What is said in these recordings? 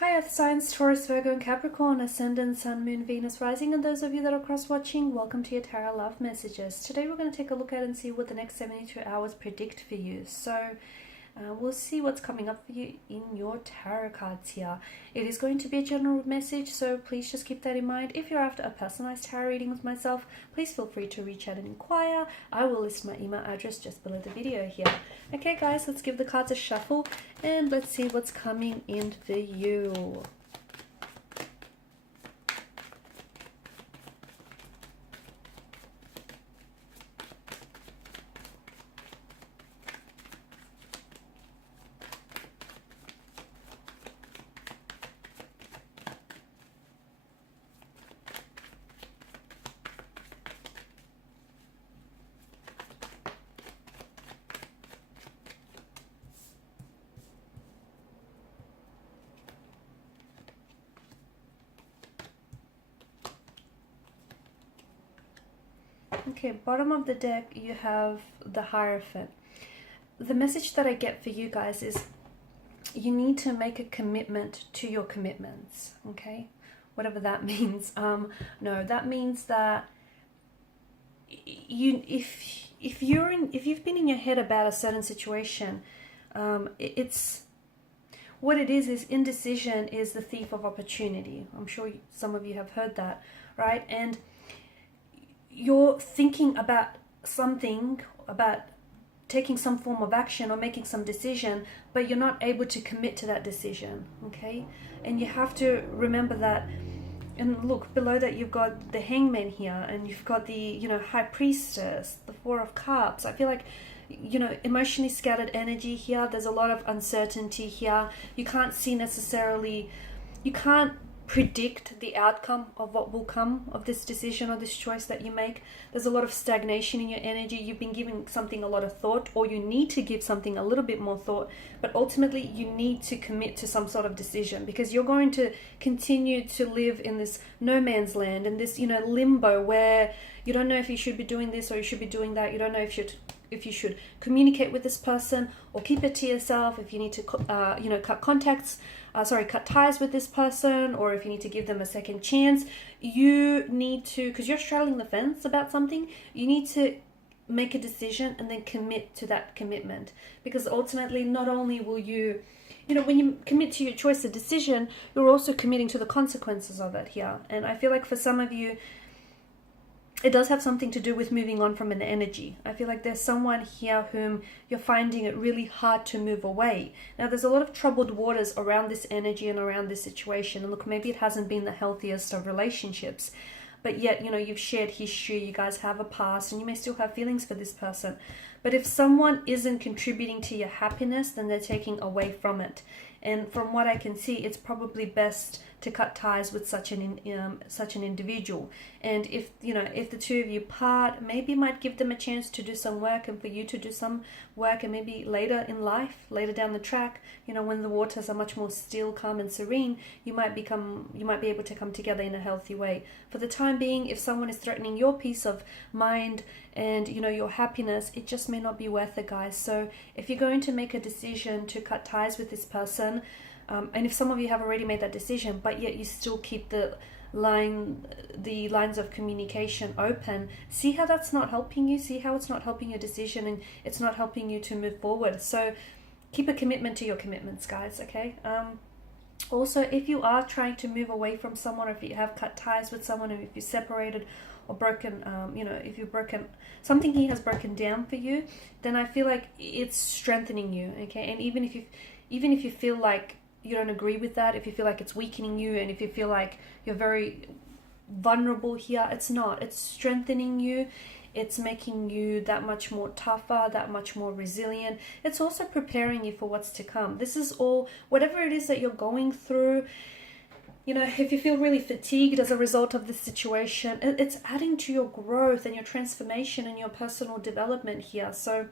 Hi Earth Signs, Taurus, Virgo and Capricorn, Ascendant, Sun, Moon, Venus, Rising, and those of you that are cross-watching, welcome to your Tarot Love Messages. Today we're going to take a look at and see what the next 72 hours predict for you. So we'll see what's coming up for you in your tarot cards here. It is going to be a general message, so please just keep that in mind. If you're after a personalized tarot reading with myself, please feel free to reach out and inquire. I will list my email address just below the video here. Okay guys, let's give the cards a shuffle and let's see what's coming in for you. Okay, bottom of the deck you have the Hierophant. The message that I get for you guys is you need to make a commitment to your commitments, okay? Whatever that means. No, that means that if you've been in your head about a certain situation, it's what it is indecision is the thief of opportunity. I'm sure some of you have heard that, right? And you're thinking about something, about taking some form of action or making some decision, but you're not able to commit to that decision, okay? And you have to remember that. And look, below that you've got the Hangman here, and you've got the, High Priestess, the Four of Cups. I feel like, emotionally scattered energy here. There's a lot of uncertainty here. You can't see necessarily, you can't predict the outcome of what will come of this decision or this choice that you make. There's a lot of stagnation in your energy. You've been giving something a lot of thought, or you need to give something a little bit more thought, but ultimately you need to commit to some sort of decision, because you're going to continue to live in this no man's land, in this limbo where you don't know if you should be doing this or you should be doing that. You don't know if you should communicate with this person or keep it to yourself, if you need to cut ties with this person, or if you need to give them a second chance. You need to, because you're straddling the fence about something, you need to make a decision and then commit to that commitment, because ultimately not only will you, when you commit to your choice or decision, you're also committing to the consequences of it here. And I feel like for some of you, it does have something to do with moving on from an energy. I feel like there's someone here whom you're finding it really hard to move away. Now, there's a lot of troubled waters around this energy and around this situation. And look, maybe it hasn't been the healthiest of relationships, but yet, you've shared history, you guys have a past, and you may still have feelings for this person. But if someone isn't contributing to your happiness, then they're taking away from it. And from what I can see, it's probably best to cut ties with such an individual. And if the two of you part, maybe you might give them a chance to do some work, and for you to do some work, and maybe later in life, later down the track, when the waters are much more still, calm and serene, you might be able to come together in a healthy way. For the time being, if someone is threatening your peace of mind and your happiness, it just may not be worth it, guys. So if you're going to make a decision to cut ties with this person, and if some of you have already made that decision, but yet you still keep the lines of communication open, see how that's not helping you, see how it's not helping your decision, and it's not helping you to move forward. So keep a commitment to your commitments, guys, okay? Also, if you are trying to move away from someone, or if you have cut ties with someone, or if you're separated or broken, if you've broken, something here has broken down for you, then I feel like it's strengthening you, okay? And even if you feel like you don't agree with that, if you feel like it's weakening you, and if you feel like you're very vulnerable here, it's not. It's strengthening you. It's making you that much more tougher, that much more resilient. It's also preparing you for what's to come. This is all, whatever it is that you're going through, if you feel really fatigued as a result of this situation, it's adding to your growth and your transformation and your personal development here. So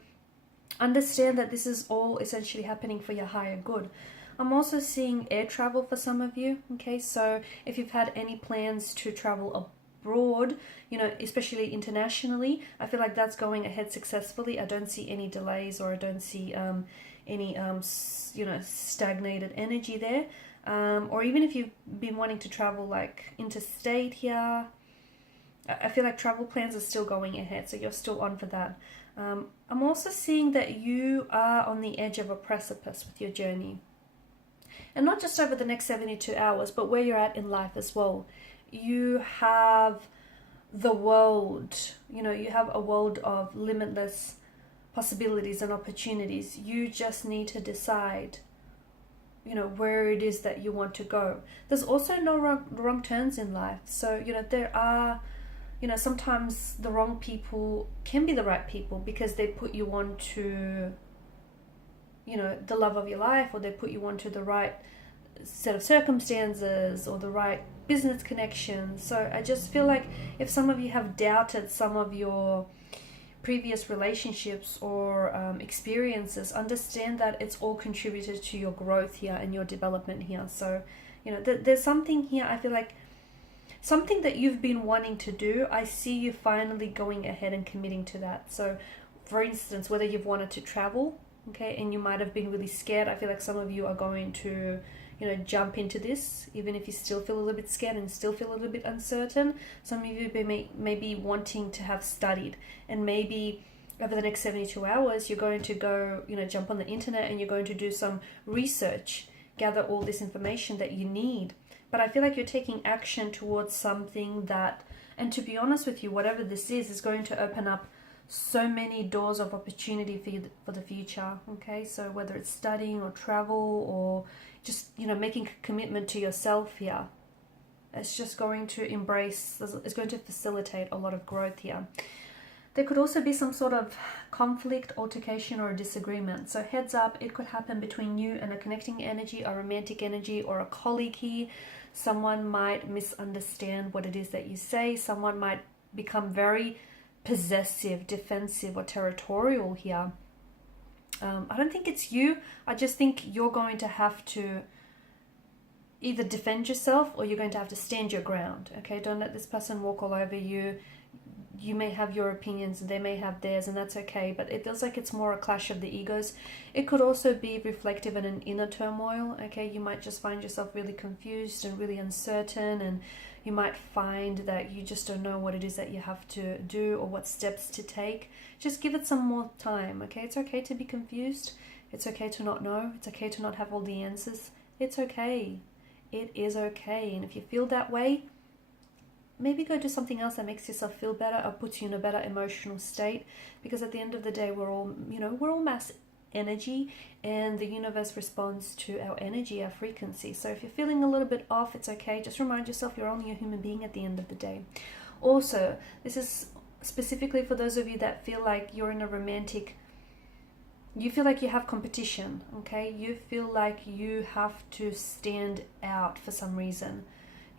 understand that this is all essentially happening for your higher good. I'm also seeing air travel for some of you, okay? So if you've had any plans to travel abroad, especially internationally, I feel like that's going ahead successfully. I don't see any delays, or I don't see any stagnated energy there. or even if you've been wanting to travel like interstate here, I feel like travel plans are still going ahead, so you're still on for that. I'm also seeing that you are on the edge of a precipice with your journey. And not just over the next 72 hours, but where you're at in life as well. You have the world, you have a world of limitless possibilities and opportunities. You just need to decide, where it is that you want to go. There's also no wrong turns in life. So, there are, sometimes the wrong people can be the right people because they put you on to, the love of your life, or they put you onto the right set of circumstances or the right business connections. So I just feel like if some of you have doubted some of your previous relationships or experiences, understand that it's all contributed to your growth here and your development here. So, there's something here, I feel like something that you've been wanting to do, I see you finally going ahead and committing to that. So, for instance, whether you've wanted to travel, okay, and you might have been really scared, I feel like some of you are going to jump into this, even if you still feel a little bit scared and still feel a little bit uncertain. Some of you may be wanting to have studied, and maybe over the next 72 hours, you're going to go, jump on the internet and you're going to do some research, gather all this information that you need. But I feel like you're taking action towards something that, and to be honest with you, whatever this is going to open up so many doors of opportunity for you for the future. Okay, so whether it's studying or travel or just making a commitment to yourself here, it's just going to it's going to facilitate a lot of growth here. There could also be some sort of conflict, altercation, or a disagreement. So heads up, it could happen between you and a connecting energy, a romantic energy, or a colleague here. Someone might misunderstand what it is that you say. Someone might become very possessive, defensive, or territorial here. I don't think it's you. I just think you're going to have to either defend yourself or you're going to have to stand your ground. Okay, don't let this person walk all over you. You may have your opinions, they may have theirs, and that's okay, but it feels like it's more a clash of the egos. It could also be reflective in an inner turmoil. Okay, you might just find yourself really confused and really uncertain, and you might find that you just don't know what it is that you have to do or what steps to take. Just give it some more time. Okay, it's okay to be confused. It's okay to not know. It's okay to not have all the answers. It's okay. It is okay. And if you feel that way, maybe go do something else that makes yourself feel better or puts you in a better emotional state, because at the end of the day, we're all mass energy, and the universe responds to our energy, our frequency. So if you're feeling a little bit off, it's okay. Just remind yourself you're only a human being at the end of the day. Also, this is specifically for those of you that feel like you're in a romantic, you feel like you have competition, okay? You feel like you have to stand out for some reason.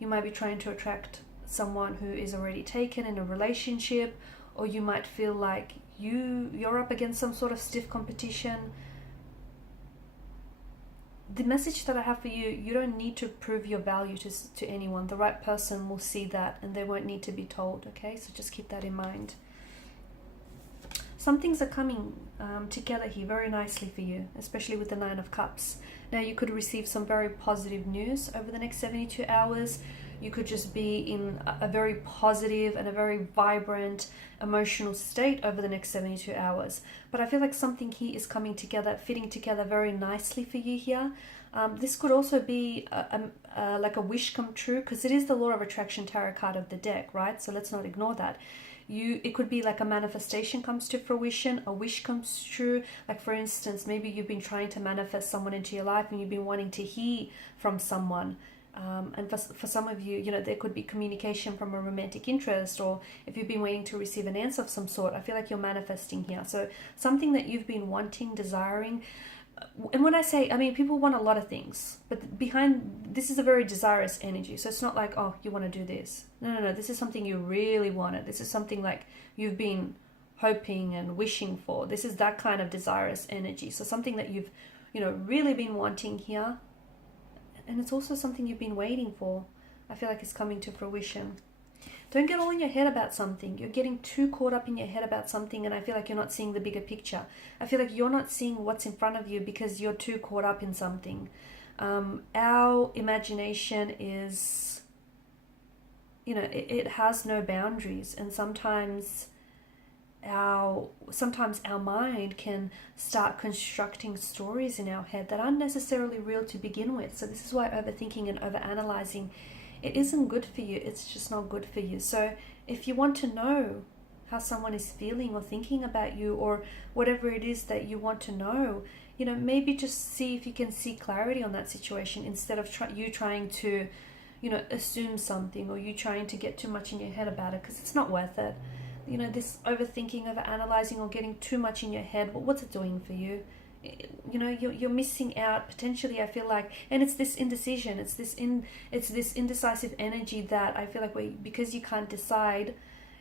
You might be trying to attract someone who is already taken in a relationship, or you might feel like you're up against some sort of stiff competition. The message that I have for you, you don't need to prove your value to anyone. The right person will see that and they won't need to be told, okay? So just keep that in mind. Some things are coming together here very nicely for you, especially with the Nine of Cups. Now you could receive some very positive news over the next 72 hours. You could just be in a very positive and a very vibrant emotional state over the next 72 hours. But I feel like something here is coming together, fitting together very nicely for you here. This could also be like a wish come true, because it is the Law of Attraction tarot card of the deck, right? So let's not ignore that. It could be like a manifestation comes to fruition, a wish comes true. Like for instance, maybe you've been trying to manifest someone into your life and you've been wanting to hear from someone. And for some of you, there could be communication from a romantic interest, or if you've been waiting to receive an answer of some sort, I feel like you're manifesting here. So something that you've been wanting, desiring. And when I say, people want a lot of things, but behind this is a very desirous energy. So it's not like, oh, you want to do this. No. This is something you really wanted. This is something like you've been hoping and wishing for. This is that kind of desirous energy. So something that you've, really been wanting here. And it's also something you've been waiting for. I feel like it's coming to fruition. Don't get all in your head about something. You're getting too caught up in your head about something, and I feel like you're not seeing the bigger picture. I feel like you're not seeing what's in front of you because you're too caught up in something. Our imagination is, you know, it has no boundaries, and sometimes our mind can start constructing stories in our head that aren't necessarily real to begin with. So this is why overthinking and overanalyzing, it isn't good for you. It's just not good for you. So if you want to know how someone is feeling or thinking about you, or whatever it is that you want to know, you know, maybe just see if you can see clarity on that situation, instead of you trying to, you know, assume something, or you trying to get too much in your head about it, because it's not worth it. You know, this overthinking, over analyzing, or getting too much in your head, well, what's it doing for you? You know, you're missing out potentially, I feel like. And it's this indecision, it's this indecisive energy that I feel like because you can't decide,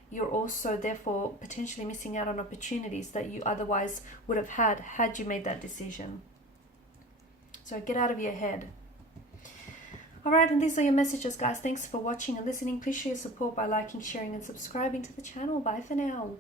you're also therefore potentially missing out on opportunities that you otherwise would have had you made that decision. So get out of your head. Alright, and these are your messages, guys. Thanks for watching and listening. Please show your support by liking, sharing, and subscribing to the channel. Bye for now.